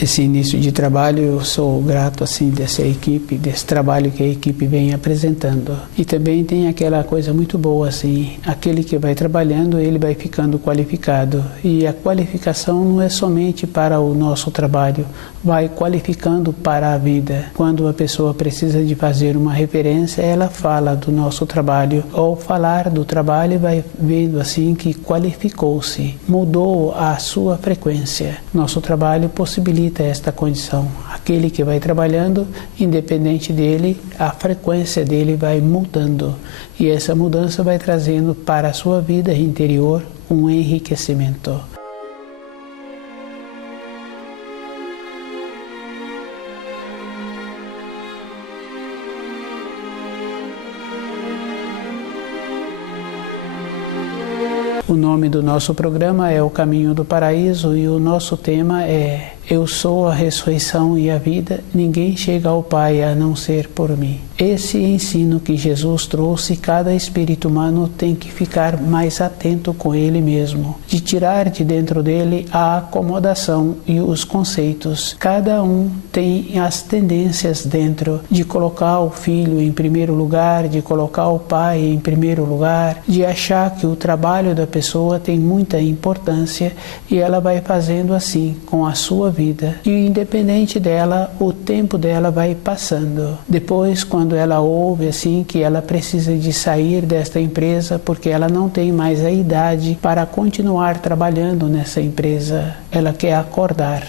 esse início de trabalho, eu sou grato assim dessa equipe, desse trabalho que a equipe vem apresentando. E também tem aquela coisa muito boa assim, aquele que vai trabalhando, ele vai ficando qualificado. E a qualificação não é somente para o nosso trabalho, vai qualificando para a vida. Quando a pessoa precisa de fazer uma referência, ela fala do nosso trabalho. Ao falar do trabalho, vai vendo assim que qualificou-se, mudou a sua frequência. Nosso trabalho possibilita esta condição. Aquele que vai trabalhando, independente dele, a frequência dele vai mudando. E essa mudança vai trazendo para a sua vida interior um enriquecimento. O nome do nosso programa é O Caminho do Paraíso e o nosso tema é Eu sou a ressurreição e a vida, ninguém chega ao Pai a não ser por mim. Esse ensino que Jesus trouxe, cada espírito humano tem que ficar mais atento com ele mesmo, de tirar de dentro dele a acomodação e os conceitos. Cada um tem as tendências dentro de colocar o filho em primeiro lugar, de colocar o pai em primeiro lugar, de achar que o trabalho da pessoa tem muita importância e ela vai fazendo assim com a sua vida. E independente dela, o tempo dela vai passando. Depois, quando ela ouve assim que ela precisa de sair desta empresa porque ela não tem mais a idade para continuar trabalhando nessa empresa, ela quer acordar.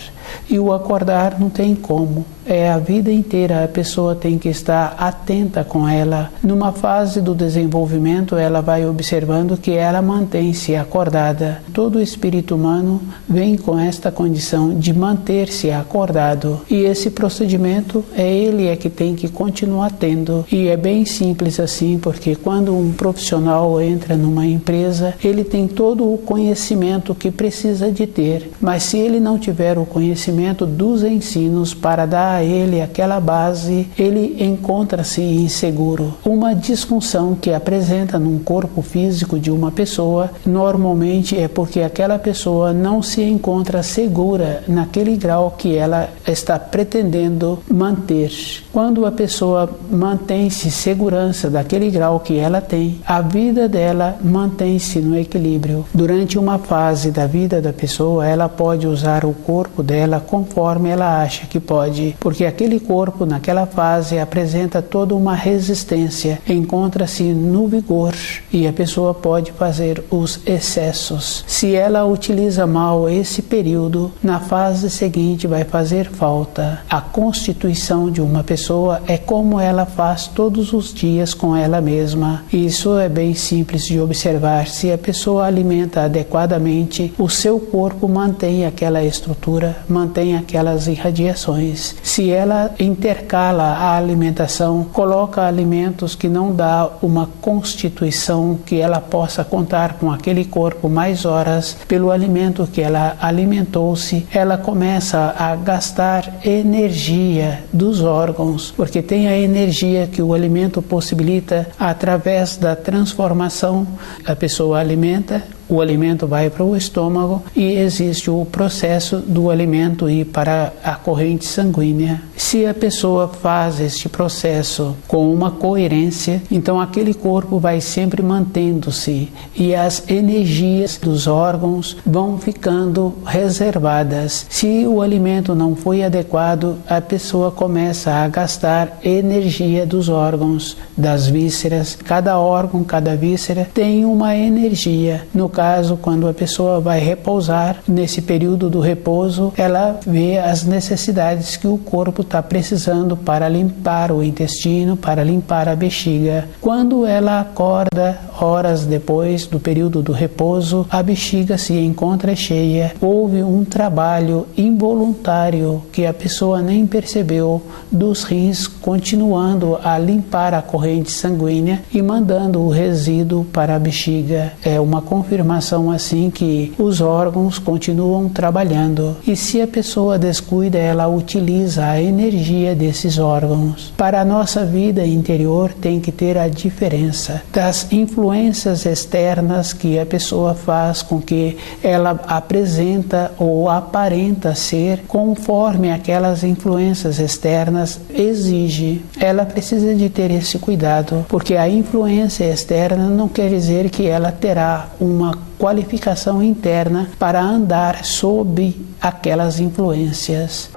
E o acordar não tem como. É a vida inteira, a pessoa tem que estar atenta com ela. Numa fase do desenvolvimento, ela vai observando que ela mantém-se acordada. Todo espírito humano vem com esta condição de manter-se acordado. E esse procedimento ele que tem que continuar tendo. E é bem simples assim, porque quando um profissional entra numa empresa, ele tem todo o conhecimento que precisa de ter. Mas se ele não tiver o conhecimento dos ensinos para dar a ele aquela base, ele encontra-se inseguro. Uma disfunção que apresenta num corpo físico de uma pessoa, normalmente é porque aquela pessoa não se encontra segura naquele grau que ela está pretendendo manter. Quando a pessoa mantém-se segurança daquele grau que ela tem, a vida dela mantém-se no equilíbrio. Durante uma fase da vida da pessoa, ela pode usar o corpo dela conforme ela acha que pode, porque aquele corpo naquela fase apresenta toda uma resistência, encontra-se no vigor e a pessoa pode fazer os excessos. Se ela utiliza mal esse período, na fase seguinte vai fazer falta. A constituição de uma pessoa é como ela faz todos os dias com ela mesma. Isso é bem simples de observar. Se a pessoa alimenta adequadamente, o seu corpo mantém aquela estrutura, mantém aquelas irradiações. Se ela intercala a alimentação, coloca alimentos que não dá uma constituição que ela possa contar com aquele corpo mais horas, pelo alimento que ela alimentou-se, ela começa a gastar energia dos órgãos, porque tem a energia que o alimento possibilita através da transformação. A pessoa alimenta, o alimento vai para o estômago e existe o processo do alimento ir para a corrente sanguínea. Se a pessoa faz este processo com uma coerência, então aquele corpo vai sempre mantendo-se e as energias dos órgãos vão ficando reservadas. Se o alimento não foi adequado, a pessoa começa a gastar energia dos órgãos, das vísceras. Cada órgão, cada víscera tem uma energia. No caso, quando a pessoa vai repousar, nesse período do repouso, ela vê as necessidades que o corpo está precisando para limpar o intestino, para limpar a bexiga. Quando ela acorda, horas depois do período do repouso, a bexiga se encontra cheia. Houve um trabalho involuntário que a pessoa nem percebeu dos rins continuando a limpar a corrente sanguínea e mandando o resíduo para a bexiga. É uma confirmação informação assim que os órgãos continuam trabalhando. E se a pessoa descuida, ela utiliza a energia desses órgãos. Para a nossa vida interior tem que ter a diferença das influências externas que a pessoa faz com que ela apresenta ou aparenta ser conforme aquelas influências externas exige. Ela precisa de ter esse cuidado, porque a influência externa não quer dizer que ela terá uma qualificação interna para andar sob aquelas influências.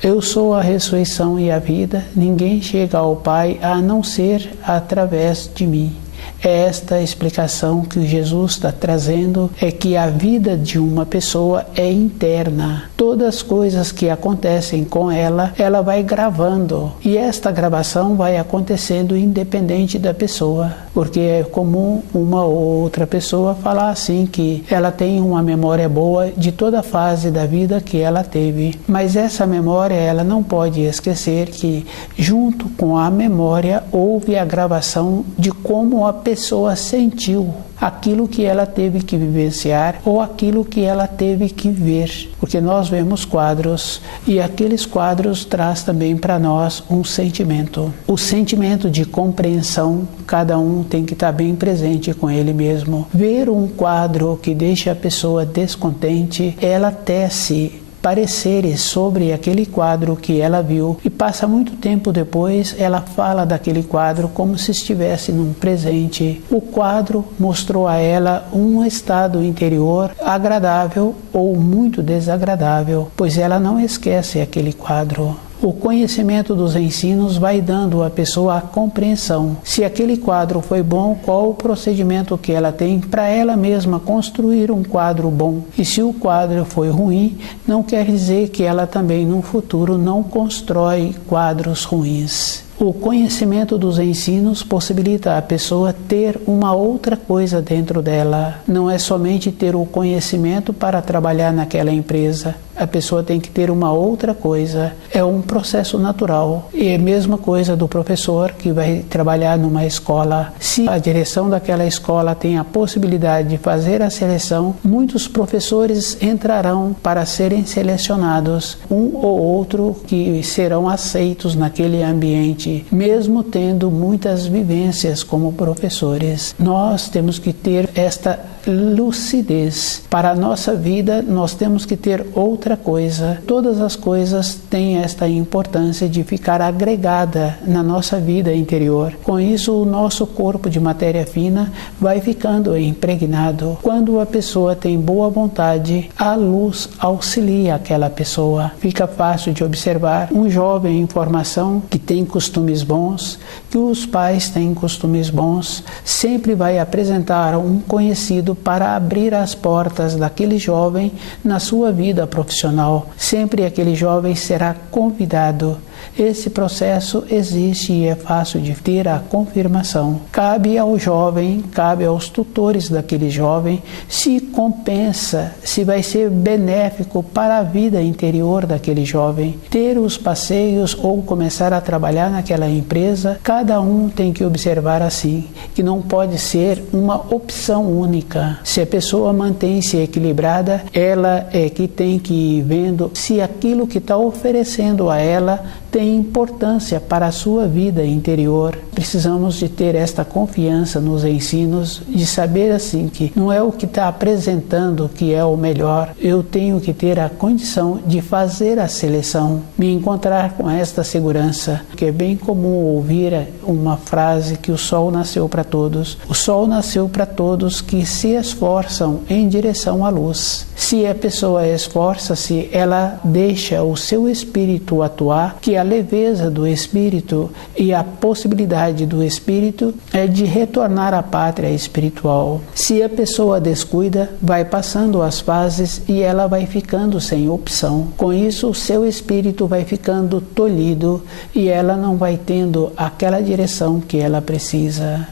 Eu sou a ressurreição e a vida, ninguém chega ao Pai a não ser através de mim. É esta a explicação que Jesus está trazendo, é que a vida de uma pessoa é interna. Todas as coisas que acontecem com ela, ela vai gravando. E esta gravação vai acontecendo independente da pessoa. Porque é comum uma ou outra pessoa falar assim que ela tem uma memória boa de toda a fase da vida que ela teve. Mas essa memória, ela não pode esquecer que junto com a memória houve a gravação de como a pessoa sentiu aquilo que ela teve que vivenciar ou aquilo que ela teve que ver. Porque nós vemos quadros e aqueles quadros traz também para nós um sentimento. O sentimento de compreensão, cada um tem que estar bem presente com ele mesmo. Ver um quadro que deixa a pessoa descontente, ela tece pareceres sobre aquele quadro que ela viu e passa muito tempo depois ela fala daquele quadro como se estivesse num presente. O quadro mostrou a ela um estado interior agradável ou muito desagradável, pois ela não esquece aquele quadro. O conhecimento dos ensinos vai dando à pessoa a compreensão. Se aquele quadro foi bom, qual o procedimento que ela tem para ela mesma construir um quadro bom. E se o quadro foi ruim, não quer dizer que ela também no futuro não constrói quadros ruins. O conhecimento dos ensinos possibilita a pessoa ter uma outra coisa dentro dela. Não é somente ter o conhecimento para trabalhar naquela empresa. A pessoa tem que ter uma outra coisa. É um processo natural. E é a mesma coisa do professor que vai trabalhar numa escola. Se a direção daquela escola tem a possibilidade de fazer a seleção, muitos professores entrarão para serem selecionados. Um ou outro que serão aceitos naquele ambiente, mesmo tendo muitas vivências como professores. Nós temos que ter esta lucidez. Para a nossa vida, nós temos que ter outra coisa. Todas as coisas têm esta importância de ficar agregada na nossa vida interior. Com isso, o nosso corpo de matéria fina vai ficando impregnado. Quando a pessoa tem boa vontade, a luz auxilia aquela pessoa. Fica fácil de observar um jovem em formação que tem costumes bons, que os pais têm costumes bons, sempre vai apresentar um conhecido para abrir as portas daquele jovem na sua vida profissional. Sempre aquele jovem será convidado. Esse processo existe e é fácil de ter a confirmação. Cabe ao jovem, cabe aos tutores daquele jovem, se compensa, se vai ser benéfico para a vida interior daquele jovem. Ter os passeios ou começar a trabalhar naquela empresa, cada um tem que observar assim, que não pode ser uma opção única. Se a pessoa mantém-se equilibrada, ela é que tem que ir vendo se aquilo que está oferecendo a ela tem importância para a sua vida interior. Precisamos de ter esta confiança nos ensinos, de saber assim que não é o que está apresentando que é o melhor. Eu tenho que ter a condição de fazer a seleção, me encontrar com esta segurança, que é bem comum ouvir uma frase que o sol nasceu para todos. O sol nasceu para todos que se esforçam em direção à luz. Se a pessoa esforça-se, ela deixa o seu espírito atuar, que a leveza do espírito e a possibilidade do espírito é de retornar à pátria espiritual. Se a pessoa descuida, vai passando as fases e ela vai ficando sem opção. Com isso, o seu espírito vai ficando tolhido e ela não vai tendo aquela direção que ela precisa.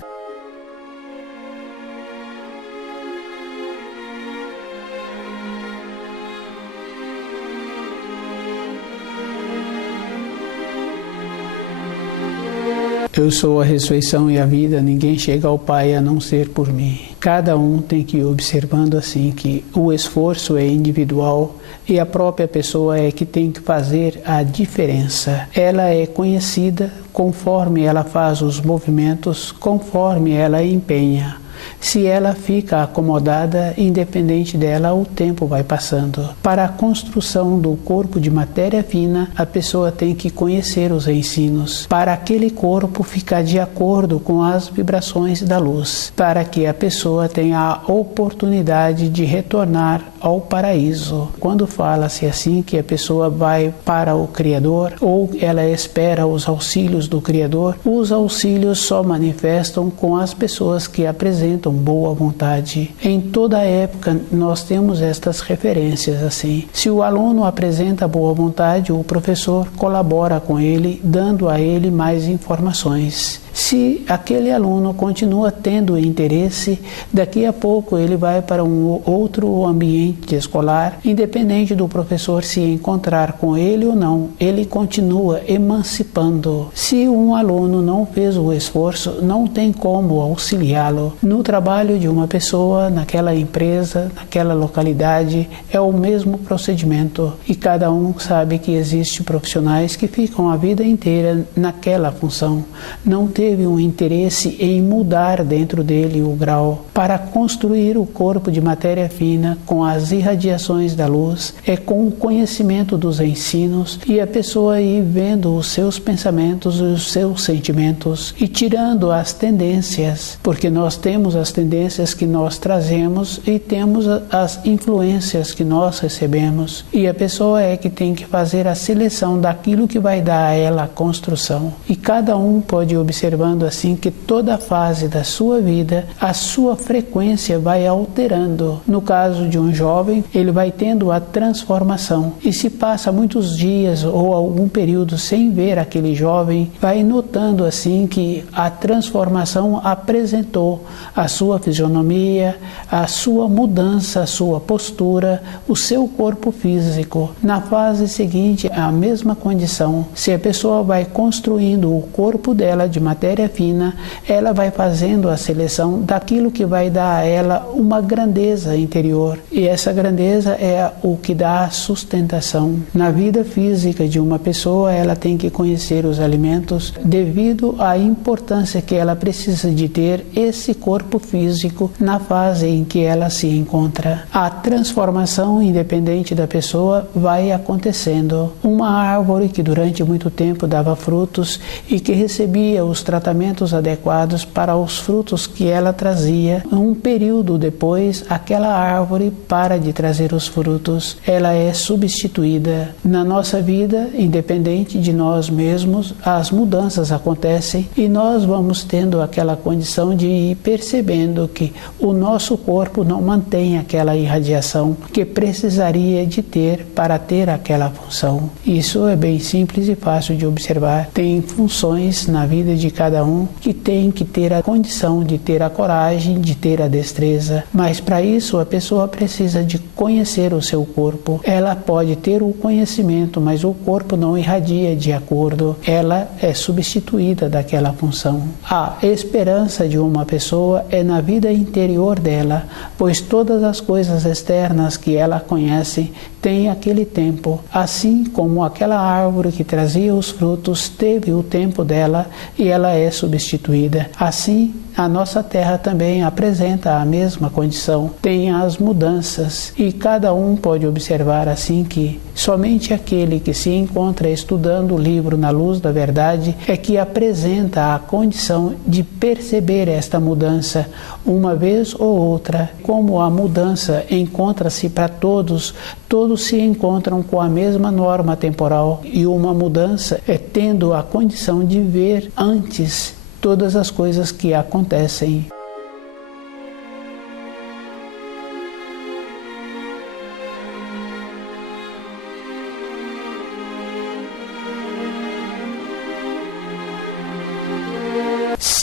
Eu sou a ressurreição e a vida, ninguém chega ao Pai a não ser por mim. Cada um tem que ir observando assim que o esforço é individual e a própria pessoa é que tem que fazer a diferença. Ela é conhecida conforme ela faz os movimentos, conforme ela empenha. Se ela fica acomodada, independente dela, o tempo vai passando. Para a construção do corpo de matéria fina, a pessoa tem que conhecer os ensinos, para aquele corpo ficar de acordo com as vibrações da luz, para que a pessoa tenha a oportunidade de retornar ao paraíso. Quando fala-se assim que a pessoa vai para o Criador ou ela espera os auxílios do Criador, os auxílios só manifestam com as pessoas que apresentam boa vontade. Em toda época nós temos estas referências assim. Se o aluno apresenta boa vontade, o professor colabora com ele, dando a ele mais informações. Se aquele aluno continua tendo interesse, daqui a pouco ele vai para um outro ambiente escolar, independente do professor se encontrar com ele ou não, ele continua emancipando. Se um aluno não fez o esforço, não tem como auxiliá-lo. No trabalho de uma pessoa, naquela empresa, naquela localidade, é o mesmo procedimento. E cada um sabe que existem profissionais que ficam a vida inteira naquela função. Não teve um interesse em mudar dentro dele o grau. Para construir o corpo de matéria fina com as irradiações da luz, é com o conhecimento dos ensinos e a pessoa ir vendo os seus pensamentos e os seus sentimentos e tirando as tendências, porque nós temos as tendências que nós trazemos e temos as influências que nós recebemos, e a pessoa é que tem que fazer a seleção daquilo que vai dar a ela a construção. E cada um pode observar assim que toda fase da sua vida, a sua frequência vai alterando. No caso de um jovem, ele vai tendo a transformação. E se passa muitos dias ou algum período sem ver aquele jovem, vai notando assim que a transformação apresentou a sua fisionomia, a sua mudança, a sua postura, o seu corpo físico. Na fase seguinte, a mesma condição. Se a pessoa vai construindo o corpo dela de matéria fina, ela vai fazendo a seleção daquilo que vai dar a ela uma grandeza interior. E essa grandeza é o que dá a sustentação. Na vida física de uma pessoa, ela tem que conhecer os alimentos devido à importância que ela precisa de ter esse corpo físico na fase em que ela se encontra. A transformação, independente da pessoa, vai acontecendo. Uma árvore que durante muito tempo dava frutos e que recebia os tratamentos adequados para os frutos que ela trazia. Um período depois, aquela árvore para de trazer os frutos, ela é substituída. Na nossa vida, independente de nós mesmos, as mudanças acontecem e nós vamos tendo aquela condição de ir percebendo que o nosso corpo não mantém aquela irradiação que precisaria de ter para ter aquela função. Isso é bem simples e fácil de observar. Tem funções na vida de cada um que tem que ter a condição de ter a coragem, de ter a destreza, mas para isso a pessoa precisa de conhecer o seu corpo. Ela pode ter o conhecimento, mas o corpo não irradia de acordo, ela é substituída daquela função. A esperança de uma pessoa é na vida interior dela, pois todas as coisas externas que ela conhece têm aquele tempo, assim como aquela árvore que trazia os frutos teve o tempo dela e ela é substituída. Assim, a nossa Terra também apresenta a mesma condição, tem as mudanças e cada um pode observar assim que somente aquele que se encontra estudando o livro na luz da verdade é que apresenta a condição de perceber esta mudança uma vez ou outra. Como a mudança encontra-se para todos, todos se encontram com a mesma norma temporal e uma mudança é tendo a condição de ver antes todas as coisas que acontecem.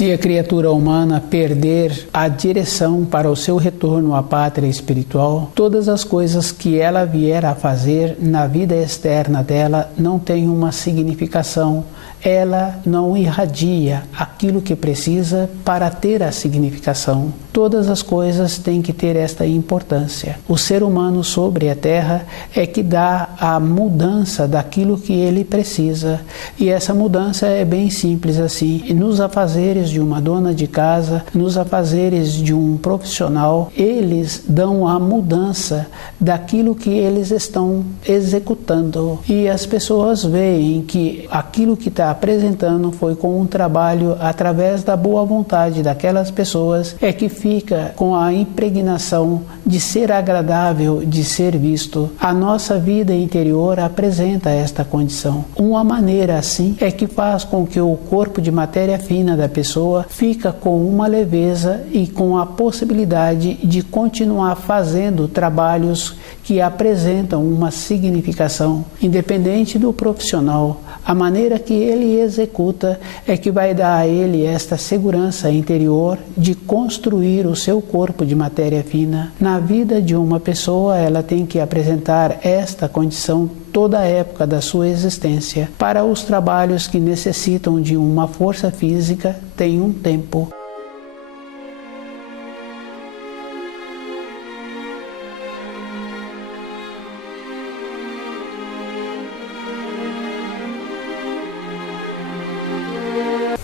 Se a criatura humana perder a direção para o seu retorno à pátria espiritual, todas as coisas que ela vier a fazer na vida externa dela não têm uma significação. Ela não irradia aquilo que precisa para ter a significação. Todas as coisas têm que ter esta importância. O ser humano sobre a Terra é que dá a mudança daquilo que ele precisa. E essa mudança é bem simples assim. Nos afazeres de uma dona de casa, nos afazeres de um profissional, eles dão a mudança daquilo que eles estão executando. E as pessoas veem que aquilo que está apresentando foi com um trabalho através da boa vontade daquelas pessoas, é que fica com a impregnação de ser agradável, de ser visto. A nossa vida interior apresenta esta condição. Uma maneira assim é que faz com que o corpo de matéria fina da pessoa fica com uma leveza e com a possibilidade de continuar fazendo trabalhos que apresentam uma significação, independente do profissional. A maneira que ele executa é que vai dar a ele esta segurança interior de construir o seu corpo de matéria fina. Na vida de uma pessoa, ela tem que apresentar esta condição toda a época da sua existência. Para os trabalhos que necessitam de uma força física, tem um tempo.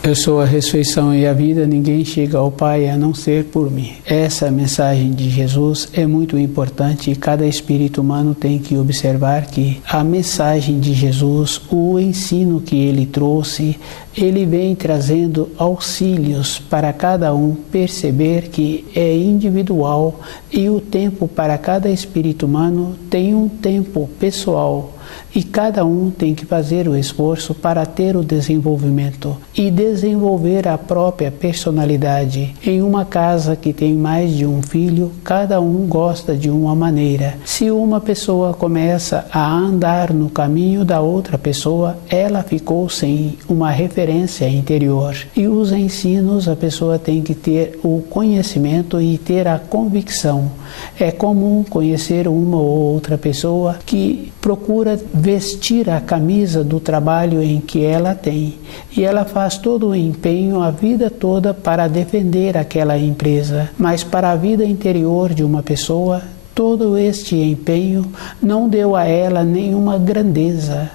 Eu sou a ressurreição e a vida, ninguém chega ao Pai a não ser por mim. Essa mensagem de Jesus é muito importante e cada espírito humano tem que observar que a mensagem de Jesus, o ensino que ele trouxe, ele vem trazendo auxílios para cada um perceber que é individual e o tempo para cada espírito humano tem um tempo pessoal. E cada um tem que fazer o esforço para ter o desenvolvimento e desenvolver a própria personalidade. Em uma casa que tem mais de um filho, cada um gosta de uma maneira. Se uma pessoa começa a andar no caminho da outra pessoa, ela ficou sem uma referência interior. E os ensinos, a pessoa tem que ter o conhecimento e ter a convicção. É comum conhecer uma ou outra pessoa que procura vestir a camisa do trabalho em que ela tem e ela faz todo o empenho a vida toda para defender aquela empresa, mas para a vida interior de uma pessoa todo este empenho não deu a ela nenhuma grandeza.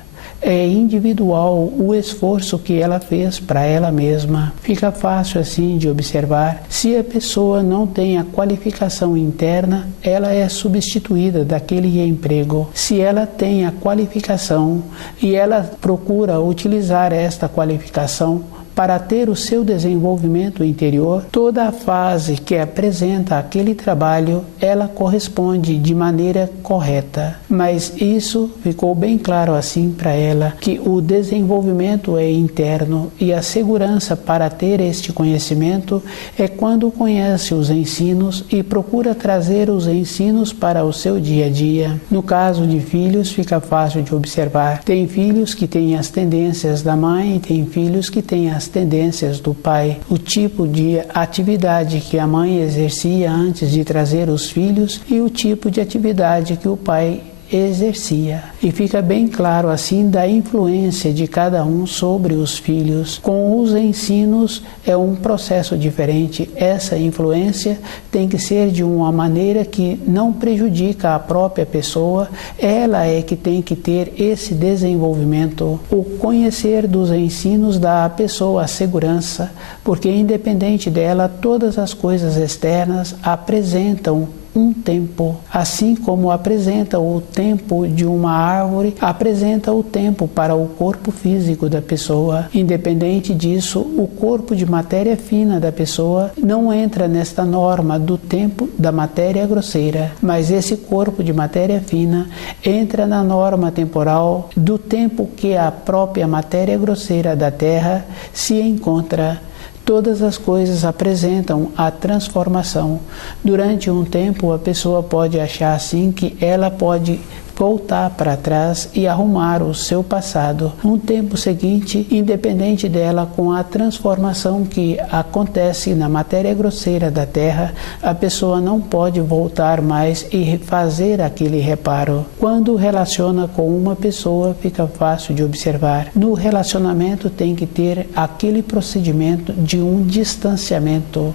É individual o esforço que ela fez para ela mesma. Fica fácil assim de observar. Se a pessoa não tem a qualificação interna, ela é substituída daquele emprego. Se ela tem a qualificação e ela procura utilizar esta qualificação para ter o seu desenvolvimento interior, toda a fase que apresenta aquele trabalho, ela corresponde de maneira correta. Mas isso ficou bem claro assim para ela, que o desenvolvimento é interno e a segurança para ter este conhecimento é quando conhece os ensinos e procura trazer os ensinos para o seu dia a dia. No caso de filhos, fica fácil de observar. Tem filhos que têm as tendências da mãe e tem filhos que têm as tendências do pai, o tipo de atividade que a mãe exercia antes de trazer os filhos e o tipo de atividade que o pai exercia. E fica bem claro assim da influência de cada um sobre os filhos. Com os ensinos é um processo diferente. Essa influência tem que ser de uma maneira que não prejudica a própria pessoa. Ela é que tem que ter esse desenvolvimento. O conhecer dos ensinos dá à pessoa a segurança, porque independente dela, todas as coisas externas apresentam um tempo, assim como apresenta o tempo de uma árvore, apresenta o tempo para o corpo físico da pessoa. Independente disso, o corpo de matéria fina da pessoa não entra nesta norma do tempo da matéria grosseira, mas esse corpo de matéria fina entra na norma temporal do tempo que a própria matéria grosseira da Terra se encontra. Todas as coisas apresentam a transformação. Durante um tempo, a pessoa pode achar assim que ela pode voltar para trás e arrumar o seu passado. No tempo seguinte, independente dela, com a transformação que acontece na matéria grosseira da Terra, a pessoa não pode voltar mais e fazer aquele reparo. Quando relaciona com uma pessoa, fica fácil de observar. No relacionamento tem que ter aquele procedimento de um distanciamento.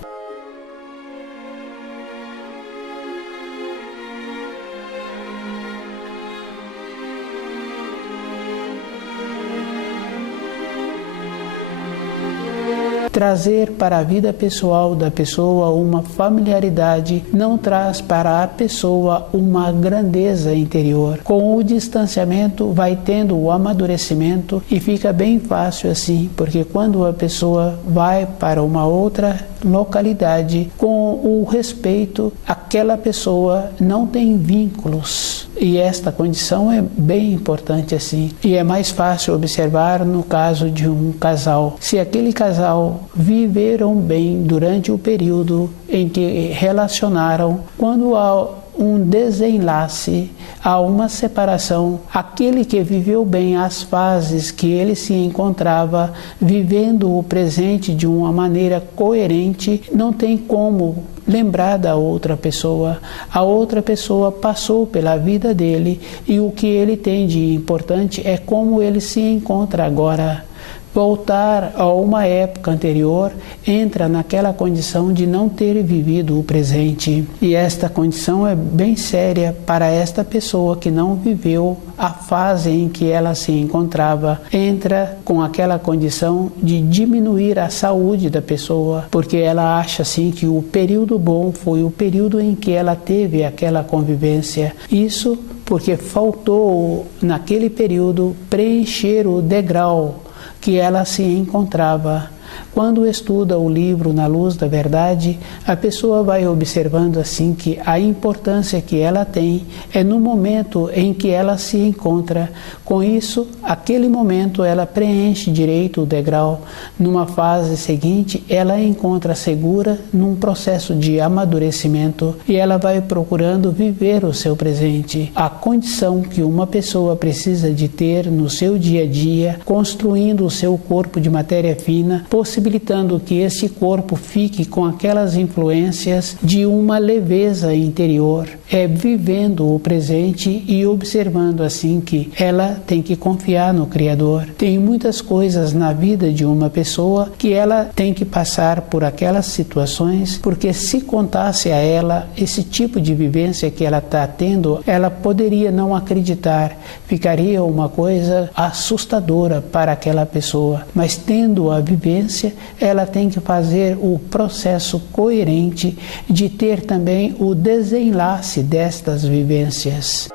Trazer para a vida pessoal da pessoa uma familiaridade não traz para a pessoa uma grandeza interior. Com o distanciamento vai tendo o amadurecimento e fica bem fácil assim, porque quando a pessoa vai para uma outra localidade, com o respeito, aquela pessoa não tem vínculos. E esta condição é bem importante assim. E é mais fácil observar no caso de um casal. Se aquele casal viveram bem durante o período em que relacionaram, quando há um desenlace, há uma separação, aquele que viveu bem as fases que ele se encontrava, vivendo o presente de uma maneira coerente, não tem como lembrar da outra pessoa. A outra pessoa passou pela vida dele e o que ele tem de importante é como ele se encontra agora. Voltar a uma época anterior entra naquela condição de não ter vivido o presente. E esta condição é bem séria para esta pessoa que não viveu a fase em que ela se encontrava. Entra com aquela condição de diminuir a saúde da pessoa, porque ela acha assim que o período bom foi o período em que ela teve aquela convivência. Isso porque faltou naquele período preencher o degrau que ela se encontrava. Quando estuda o livro Na Luz da Verdade, a pessoa vai observando assim que a importância que ela tem é no momento em que ela se encontra. Com isso, aquele momento ela preenche direito o degrau. Numa fase seguinte, ela encontra segura num processo de amadurecimento e ela vai procurando viver o seu presente. A condição que uma pessoa precisa de ter no seu dia a dia, construindo o seu corpo de matéria fina, possibilitando que esse corpo fique com aquelas influências de uma leveza interior. É vivendo o presente e observando assim que ela tem que confiar no Criador. Tem muitas coisas na vida de uma pessoa que ela tem que passar por aquelas situações, porque se contasse a ela esse tipo de vivência que ela está tendo, ela poderia não acreditar, ficaria uma coisa assustadora para aquela pessoa. Mas tendo a vivência, ela tem que fazer o processo coerente de ter também o desenlace destas vivências.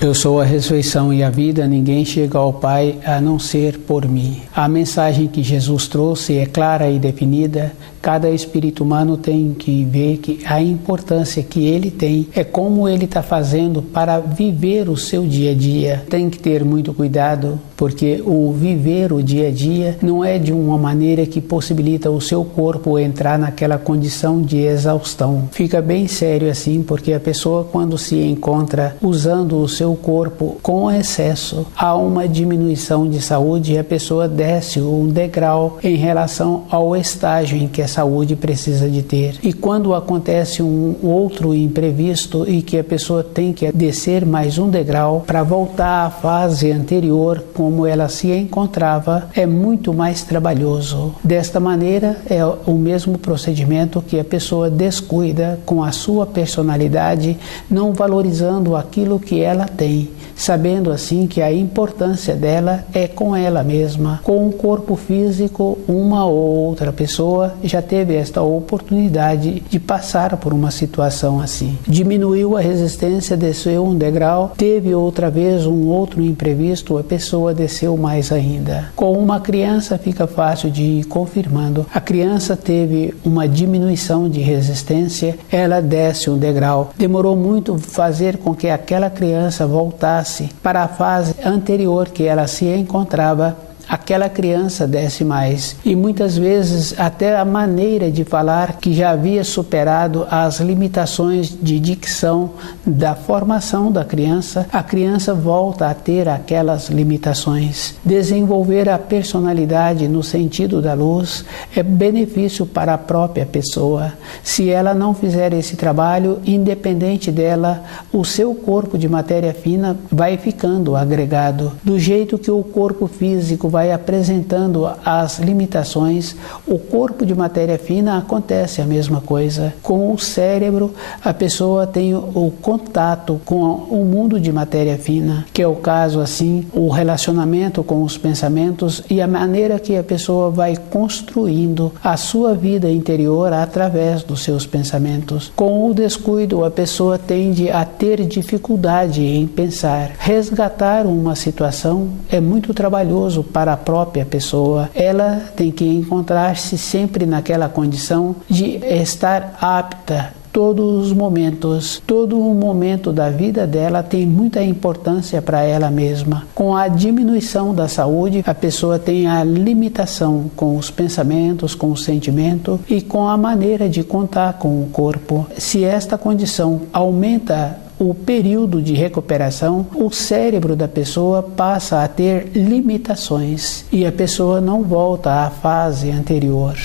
Eu sou a ressurreição e a vida, ninguém chega ao Pai a não ser por mim. A mensagem que Jesus trouxe é clara e definida. Cada espírito humano tem que ver que a importância que ele tem é como ele está fazendo para viver o seu dia a dia. Tem que ter muito cuidado, porque o viver o dia a dia não é de uma maneira que possibilita o seu corpo entrar naquela condição de exaustão. Fica bem sério assim, porque a pessoa, quando se encontra usando o seu corpo com excesso, há uma diminuição de saúde e a pessoa desce um degrau em relação ao estágio em que a saúde precisa de ter. E quando acontece um outro imprevisto e que a pessoa tem que descer mais um degrau para voltar à fase anterior como ela se encontrava, é muito mais trabalhoso. Desta maneira, é o mesmo procedimento que a pessoa descuida com a sua personalidade, não valorizando aquilo que ela tem, sabendo assim que a importância dela é com ela mesma. Com o corpo físico, uma ou outra pessoa já teve esta oportunidade de passar por uma situação assim. Diminuiu a resistência, desceu um degrau, teve outra vez um outro imprevisto, a pessoa desceu mais ainda. Com uma criança fica fácil de ir confirmando. A criança teve uma diminuição de resistência, ela desce um degrau. Demorou muito fazer com que aquela criança voltasse para a fase anterior que ela se encontrava. Aquela criança desce mais e muitas vezes até a maneira de falar que já havia superado as limitações de dicção da formação da criança, a criança volta a ter aquelas limitações. Desenvolver a personalidade no sentido da luz é benefício para a própria pessoa. Se ela não fizer esse trabalho, independente dela, o seu corpo de matéria fina vai ficando agregado. Do jeito que o corpo físico vai apresentando as limitações, o corpo de matéria fina acontece a mesma coisa. Com o cérebro, a pessoa tem o contato com o mundo de matéria fina, que é o caso assim, o relacionamento com os pensamentos e a maneira que a pessoa vai construindo a sua vida interior através dos seus pensamentos. Com o descuido, a pessoa tende a ter dificuldade em pensar. Resgatar uma situação é muito trabalhoso para a própria pessoa. Ela tem que encontrar-se sempre naquela condição de estar apta. Todos os momentos, todo o momento da vida dela tem muita importância para ela mesma. Com a diminuição da saúde, a pessoa tem a limitação com os pensamentos, com o sentimento e com a maneira de contar com o corpo. Se esta condição aumenta o período de recuperação, o cérebro da pessoa passa a ter limitações e a pessoa não volta à fase anterior.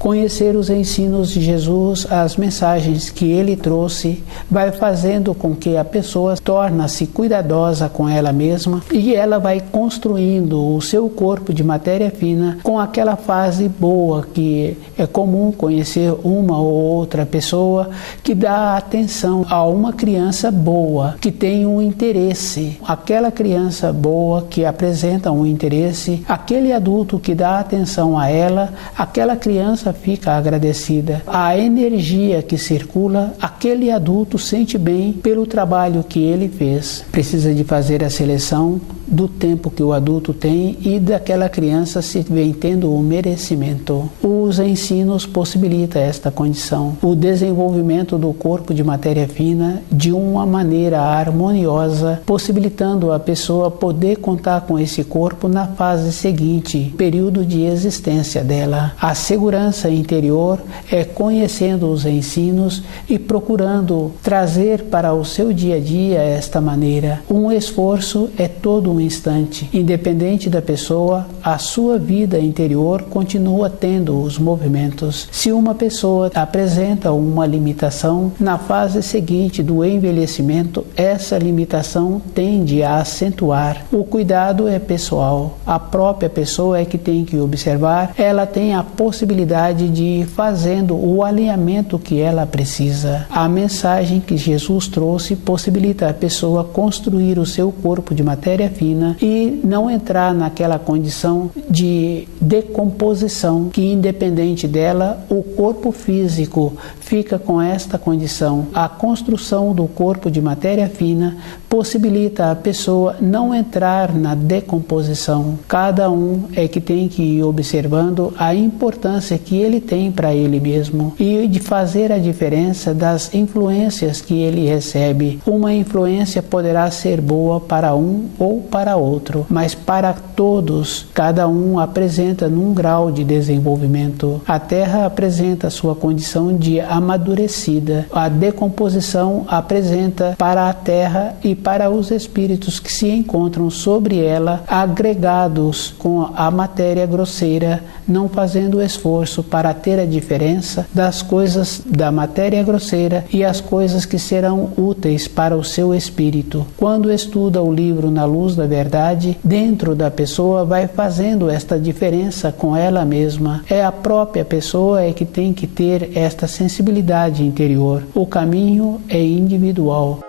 Conhecer os ensinos de Jesus, as mensagens que ele trouxe, vai fazendo com que a pessoa torne-se cuidadosa com ela mesma e ela vai construindo o seu corpo de matéria fina com aquela fase boa que é comum conhecer uma ou outra pessoa que dá atenção a uma criança boa, que tem um interesse. Aquela criança boa que apresenta um interesse, aquele adulto que dá atenção a ela, aquela criança fica agradecida. A energia que circula, aquele adulto sente bem pelo trabalho que ele fez. Precisa de fazer a seleção do tempo que o adulto tem e daquela criança se vem tendo o merecimento. Os ensinos possibilitam esta condição. O desenvolvimento do corpo de matéria fina de uma maneira harmoniosa, possibilitando a pessoa poder contar com esse corpo na fase seguinte, período de existência dela. A segurança interior é conhecendo os ensinos e procurando trazer para o seu dia a dia esta maneira. Um esforço é todo um instante. Independente da pessoa, a sua vida interior continua tendo os movimentos. Se uma pessoa apresenta uma limitação, na fase seguinte do envelhecimento, essa limitação tende a acentuar. O cuidado é pessoal. A própria pessoa é que tem que observar. Ela tem a possibilidade de ir fazendo o alinhamento que ela precisa. A mensagem que Jesus trouxe possibilita a pessoa construir o seu corpo de matéria fina e não entrar naquela condição de decomposição que, independente dela, o corpo físico fica com esta condição. A construção do corpo de matéria fina possibilita a pessoa não entrar na decomposição. Cada um é que tem que ir observando a importância que ele tem para ele mesmo e de fazer a diferença das influências que ele recebe. Uma influência poderá ser boa para um ou para outro, mas para todos, cada um apresenta num grau de desenvolvimento. A Terra apresenta sua condição de amadurecida. A decomposição apresenta para a Terra e para os espíritos que se encontram sobre ela, agregados com a matéria grosseira, não fazendo esforço para ter a diferença das coisas da matéria grosseira e as coisas que serão úteis para o seu espírito. Quando estuda o livro na luz da verdade, dentro da pessoa vai fazendo esta diferença com ela mesma. É a própria pessoa que tem que ter esta sensibilidade interior. O caminho é individual.